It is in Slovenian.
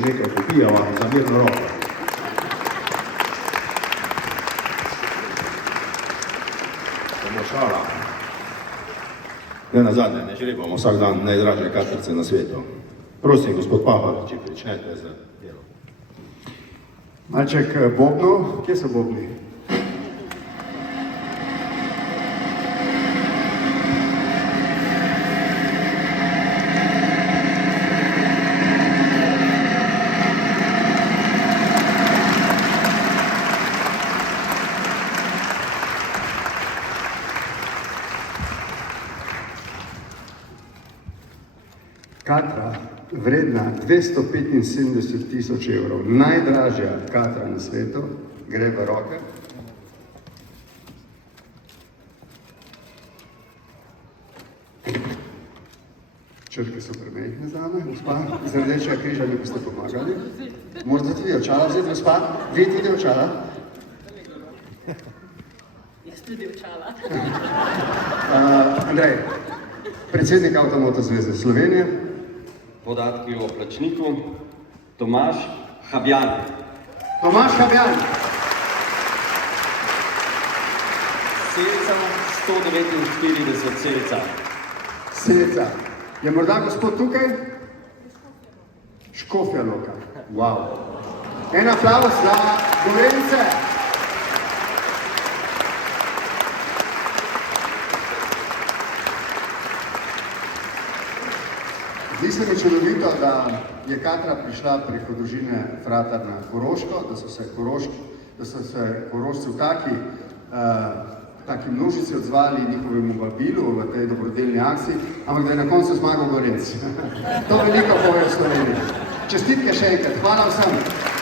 še nekaj popijava za mirno roko. Bomo šala. Ne nazadnje, ne želimo vsak dan najdražje katrce na svetu. Prosim, gospod Pahor, če pričnete z delom. Malček bobnov, kje so bobni? Katra, vredna 275.000 evrov, najdražja katra na svetu, gre v roke. Črke so premehne zame, gospa, iz Rdečega križa mi boste pomagali. Morate tudi očala vzeti, gospa? Vi tudi očala? Jaz tudi očala. Andrej, predsednik Avtomoto zveze Slovenije. Podatki o plačniku, Tomaž Habjan. Tomaž Habjan. Selca 149 selca. Selca. Je morda gospod tukaj? Škofja Loka. Wow. En aplavz za Gorenjce. Zdi se mi čudovito, da je Katra prišla preko družine Fratar na Koroško, da so se Korošci v taki množici odzvali njihovemu vabilu v tej dobrodelni akciji, ampak da je na koncu zmagal Gorenc. To veliko pove v Sloveniji. Čestitke še enkrat. Hvala vsem.